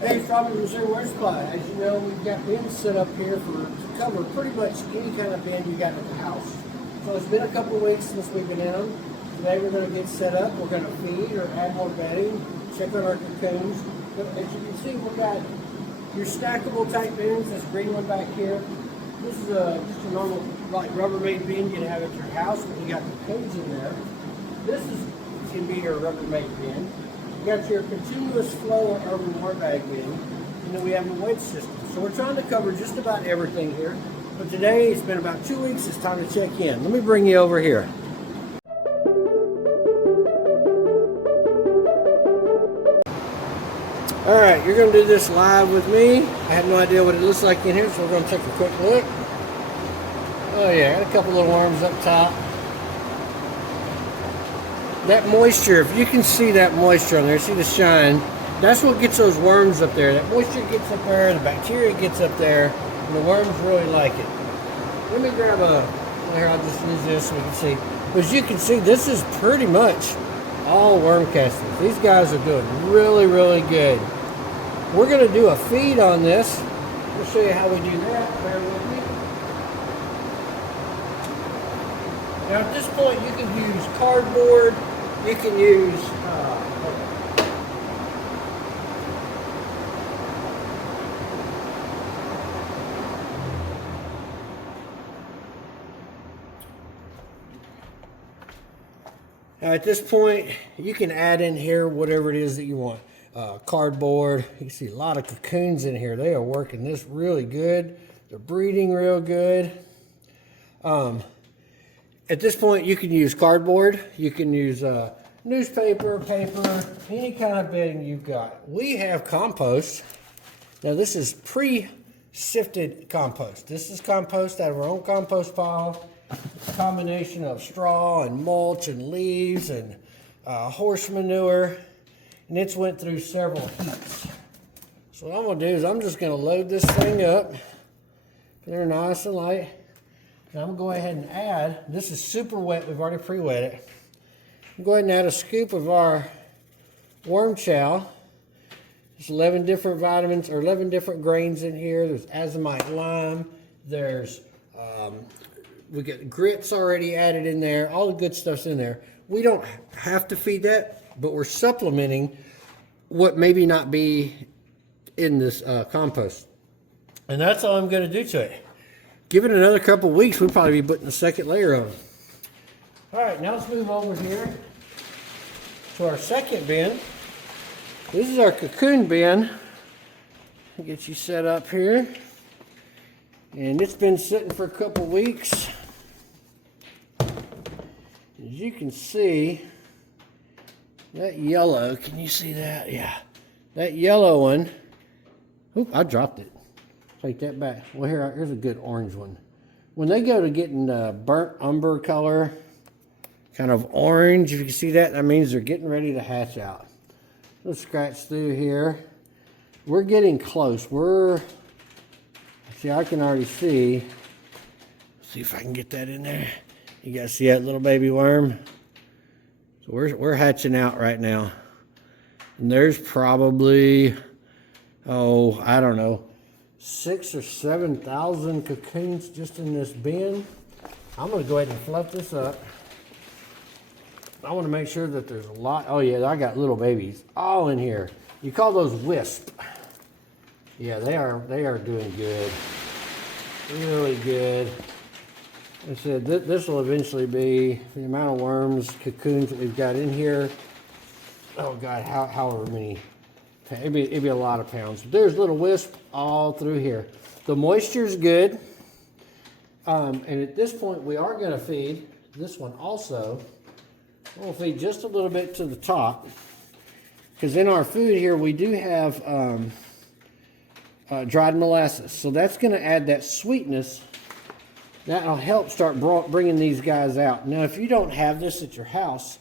Hey, Fluffing, Missouri Wedge Supply. As you know, we've got bins set up here to cover pretty much any kind of bin you got at the house. So it's been a couple of weeks since we've been in them. Today we're going to get set up. We're going to feed or add more bedding, check on our cocoons. But as you can see, we've got your stackable type bins. This green one back here. This is just a normal like Rubbermaid bin you'd have at your house, but you got cocoons in there. This can be your Rubbermaid bin. You got your continuous flow or urban war bag bin, and then we have a wedge system. So we're trying to cover just about everything here. But today, it's been about 2 weeks, it's time to check in. Let me bring you over here. Alright, you're going to do this live with me. I have no idea what it looks like in here, so we're going to take a quick look. Oh yeah, got a couple little worms up top. That moisture, if you can see that moisture on there, see the shine, that's what gets those worms up there. That moisture gets up there, the bacteria gets up there, and the worms really like it. Let me grab here, I'll just use this so we can see. As you can see, this is pretty much all worm castings. These guys are doing really, really good. We're going to do a feed on this. We'll show you how we do that. Bear with me. Now at this point, you can use cardboard. You can use now at this point, you can add in here whatever it is that you want. Cardboard. You can see a lot of cocoons in here. They are working this really good. They're breeding real good. At this point, you can use cardboard. You can use newspaper, paper, any kind of bedding you've got. We have compost. Now, this is pre-sifted compost. This is compost out of our own compost pile. It's a combination of straw and mulch and leaves and horse manure. And it's went through several heats. So what I'm going to do is I'm just going to load this thing up. They're nice and light. Now I'm going to go ahead and add, this is super wet, we've already pre-wet it. I'm going to add a scoop of our worm chow. There's 11 different vitamins, or 11 different grains in here. There's azomite lime. There's, we got grits already added in there. All the good stuff's in there. We don't have to feed that, but we're supplementing what maybe not be in this compost. And that's all I'm going to do to it. Give it another couple weeks, we'll probably be putting a second layer on. All right, now let's move over here to our second bin. This is our cocoon bin. I'll get you set up here. And it's been sitting for a couple weeks. As you can see, that yellow, can you see that? Yeah. That yellow one, oop, I dropped it. Take that back. Well, here's a good orange one. When they go to getting burnt umber color, kind of orange, if you can see that, that means they're getting ready to hatch out. Let's scratch through here. We're getting close. See, I can already see. See if I can get that in there. You guys see that little baby worm? So we're hatching out right now. And there's probably, oh, I don't know, 6,000 or 7,000 cocoons just in this bin. I'm going to go ahead and fluff this up. I want to make sure that there's a lot. Oh yeah, I got little babies all in here. You call those wisp. Yeah, they are doing good. Really good. I said this will eventually be the amount of worms, cocoons that we've got in here. Oh God, however many. It'd be a lot of pounds. There's little wisp all through here. The moisture's good. And at this point, we are going to feed this one also. We'll feed just a little bit to the top. Because in our food here, we do have dried molasses. So that's going to add that sweetness. That'll help start bringing these guys out. Now, if you don't have this at your house,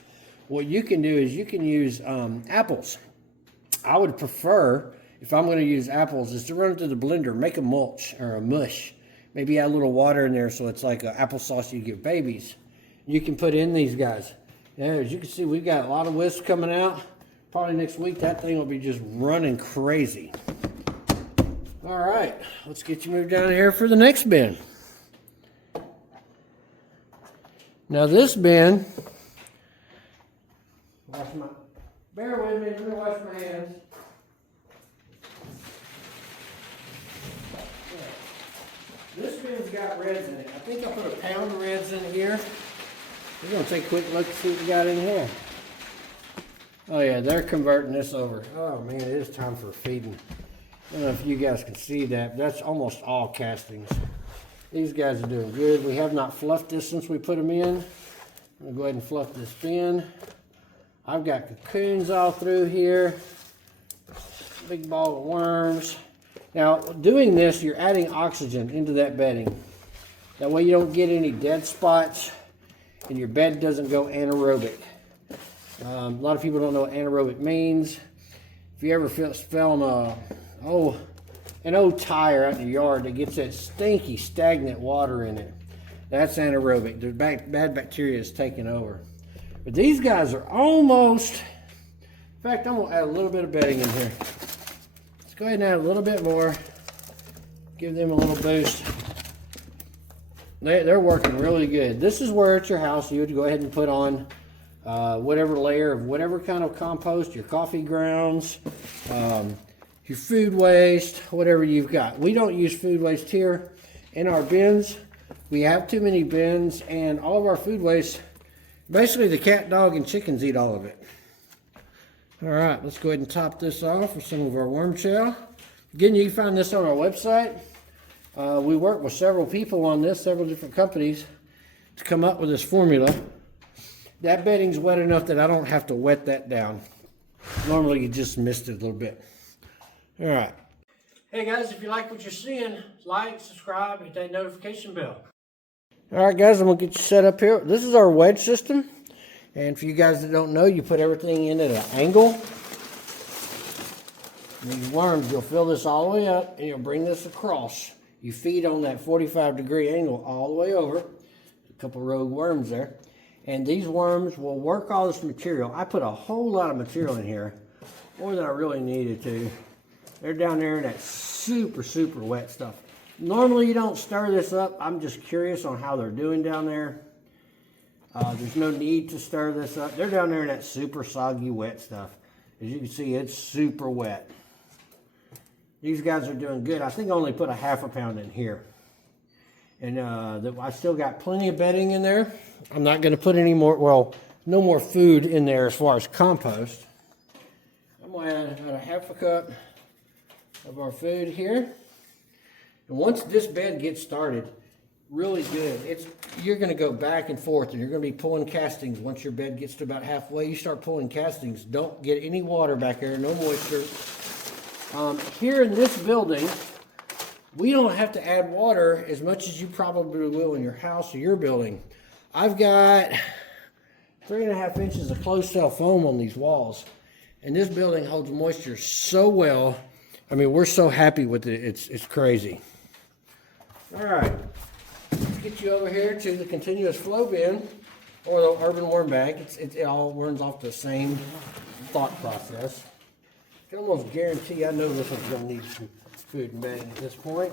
what you can do is you can use apples. I would prefer, if I'm going to use apples, is to run it through the blender, make a mulch or a mush. Maybe add a little water in there so it's like an applesauce you give babies. You can put in these guys. Yeah, as you can see, we've got a lot of wisps coming out. probably next week, that thing will be just running crazy. All right, let's get you moved down here for the next bin. Now this bin, bear with me, let me wash my hands. This bin's got reds in it. I think I put a pound of reds in here. We're gonna take a quick look and see what we got in here. Oh yeah, they're converting this over. Oh man, it is time for feeding. I don't know if you guys can see that, but that's almost all castings. These guys are doing good. We have not fluffed this since we put them in. I'm gonna go ahead and fluff this bin. I've got cocoons all through here. Big ball of worms. Now, doing this, you're adding oxygen into that bedding. That way you don't get any dead spots and your bed doesn't go anaerobic. A lot of people don't know what anaerobic means. If you ever fell on an old tire out in the yard that gets that stinky, stagnant water in it, that's anaerobic. The bad bacteria is taking over. But these guys are almost, in fact, I'm gonna add a little bit of bedding in here. Let's go ahead and add a little bit more. Give them a little boost. They're working really good. This is where at your house you would go ahead and put on whatever layer of whatever kind of compost, your coffee grounds, your food waste, whatever you've got. We don't use food waste here in our bins. We have too many bins, and all of our food waste, basically the cat, dog, and chickens eat all of it. All right, let's go ahead and top this off with some of our worm shell. Again, you can find this on our website. We work with several people on this, several different companies, to come up with this formula. That bedding's wet enough that I don't have to wet that down. Normally, you just missed it a little bit. All right. Hey guys, if you like what you're seeing, like, subscribe, hit that notification bell. All right, guys, I'm gonna get you set up here. This is our wedge system. And for you guys that don't know, you put everything in at an angle. These worms, you'll fill this all the way up and you'll bring this across. You feed on that 45-degree angle all the way over. A couple rogue worms there. And these worms will work all this material. I put a whole lot of material in here, more than I really needed to. They're down there in that super, super wet stuff. Normally you don't stir this up. I'm just curious on how they're doing down there. There's no need to stir this up. They're down there in that super soggy, wet stuff. As you can see, it's super wet. These guys are doing good. I think I only put a half a pound in here. And I still got plenty of bedding in there. I'm not going to put any more, well, no more food in there as far as compost. I'm going to add about a half a cup of our food here. And once this bed gets started, really good, you're going to go back and forth and you're going to be pulling castings. Once your bed gets to about halfway, you start pulling castings. Don't get any water back there, no moisture. Here in this building, we don't have to add water as much as you probably will in your house or your building. I've got 3.5 inches of closed cell foam on these walls, and this building holds moisture so well. I mean, we're so happy with it, it's crazy. All right, let's get you over here to the continuous flow bin, or the urban worm bag. It all runs off the same thought process. I can almost guarantee I know this one's going to need some food and bedding at this point.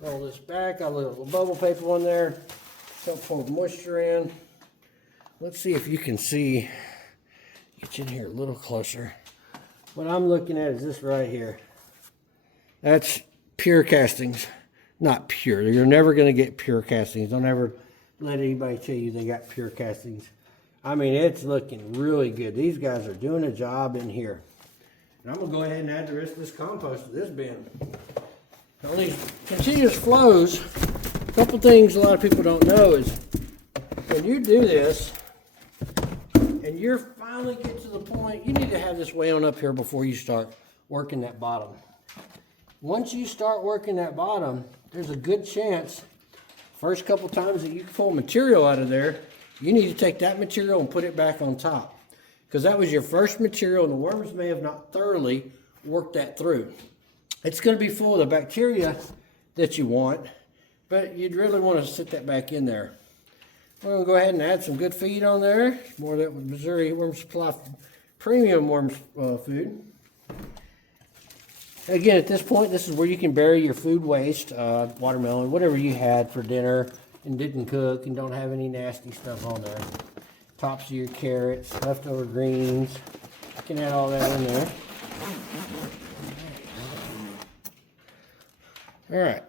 Roll this back, got a little bubble paper on there, help hold moisture in. Let's see if you can see, get you in here a little closer. What I'm looking at is this right here. That's pure castings. Not pure, you're never going to get pure castings. Don't ever let anybody tell you they got pure castings. I mean, it's looking really good. These guys are doing a job in here. And I'm going to go ahead and add the rest of this compost to this bin. On these continuous flows, a couple things a lot of people don't know is when you do this and you're finally get to the point, you need to have this way on up here before you start working that bottom. Once you start working that bottom, there's a good chance first couple times that you pull material out of there, you need to take that material and put it back on top. Because that was your first material and the worms may have not thoroughly worked that through. It's going to be full of the bacteria that you want, but you'd really want to sit that back in there. We're going to go ahead and add some good feed on there. More of that Missouri Worm Supply premium warm food. Again, at this point, this is where you can bury your food waste, watermelon, whatever you had for dinner and didn't cook and don't have any nasty stuff on there. Tops of your carrots, leftover greens. You can add all that in there. All right.